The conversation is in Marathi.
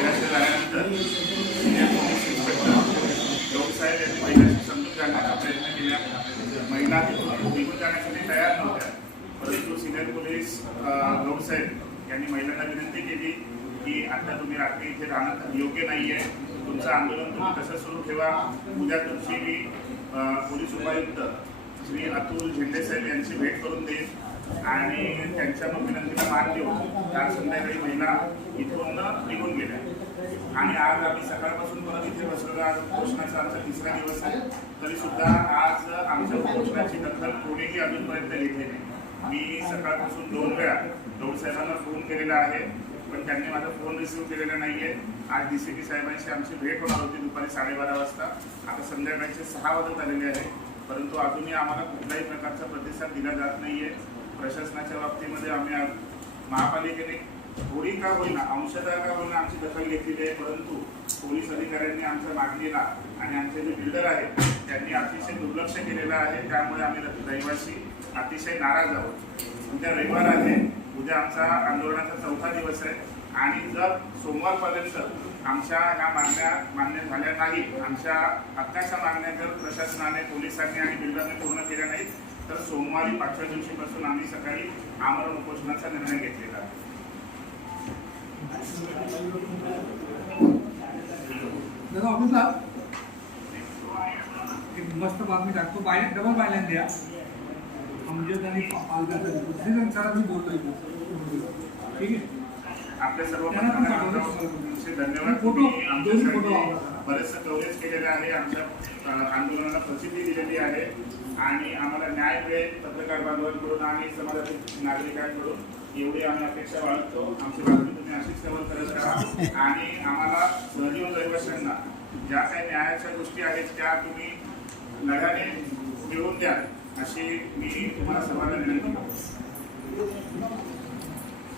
निराश झाल्यानंतर सिनियर पोलीस इन्स्पेक्टर लोकसाहेब यांनी महिलांशी समजून घालण्याचा प्रयत्न केला. महिला तिथून निघून जाण्यासाठी तयार नव्हत्या, परंतु सिनियर पोलीस लोकसाहेब यांनी महिलांना विनंती केली की आता तुम्ही रात्री इथे राहणं योग्य नाही आहे, तुमचं आंदोलन तुम्ही तसं सुरू ठेवा. उद्या तुमची मी पोलीस उपायुक्त श्री अतुल झेंडे साहेब यांची भेट करून देईन आणि त्यांच्या विनंतीला मान देऊन काल संध्याकाळी महिला इथून निघून गेल्या. आणि आज आम्ही सकाळपासून परत इथे बसलेलो. आज उपोषणाचा आमचा तिसरा दिवस आहे, तरी सुद्धा आज आमच्या उपोषणाची दखल कोणीही अजूनपर्यंत घेतली नाही. मी सकाळपासून 2 वेळा लोकसाहेबांना फोन केलेला आहे, पण त्यांनी माझा फोन रिसिव्ह केलेला नाही आहे. आज DCP साहेबांशी आमची भेट होणार होती दुपारी 12:30 वाजता. आता संध्याकाळचे 6 वाजत आलेले आहे, परंतु अजूनही आम्हाला कुठल्याही प्रकारचा प्रतिसाद दिला जात नाही आहे. प्रशासनाच्या बाबतीमध्ये आम्ही आज महापालिकेने थोडी का होईना, अंशतः का होईना आमची दखल घेतलेली आहे, परंतु पोलीस अधिकाऱ्यांनी आमच्या मागणीला आणि आमचे जे बिल्डर आहेत त्यांनी अतिशय दुर्लक्ष केलेलं आहे. त्यामुळे आम्ही रहिवासी अतिशय नाराज आहोत. उद्या रविवार आहे, उद्या आमचा आंदोलनाचा 4था दिवस आहे आणि जर सोमवारपर्यंत आमच्या ह्या मागण्या मान्य झाल्या नाहीत, आमच्या हक्काच्या मागण्या जर प्रशासनाने, पोलिसांनी आणि बिल्डरने पूर्ण केल्या नाहीत, तर सोमवारी 5व्या दिवशीपासून आम्ही सकाळी आमरण उपोषणाचा निर्णय घेतलेला आहे. मस्त बातमी टाकतो, डबल बायलाईन द्या. अमजद आणि पालघर सरांनी बोलतोय, ठीक आहे. आपल्या सर्व पत्रकारांचे धन्यवाद. तुम्ही आमच्यासाठी बरेचसं कव्हरेज केलेलं आहे, आमच्या आंदोलनाला प्रसिद्धी दिलेली आहे आणि आम्हाला न्याय मिळेल पत्रकार बांधवांकडून आणि समाजातील नागरिकांकडून एवढी आम्ही अपेक्षा बाळगतो. आमची बातमी तुम्ही अशीच कव्हर करत राहा आणि आम्हाला सहजीवन रहिवाशांना ज्या काही न्यायाच्या गोष्टी आहेत त्या तुम्ही लढ्याने मिळवून द्या, अशी मी तुम्हाला सर्वांना विनंती करतो.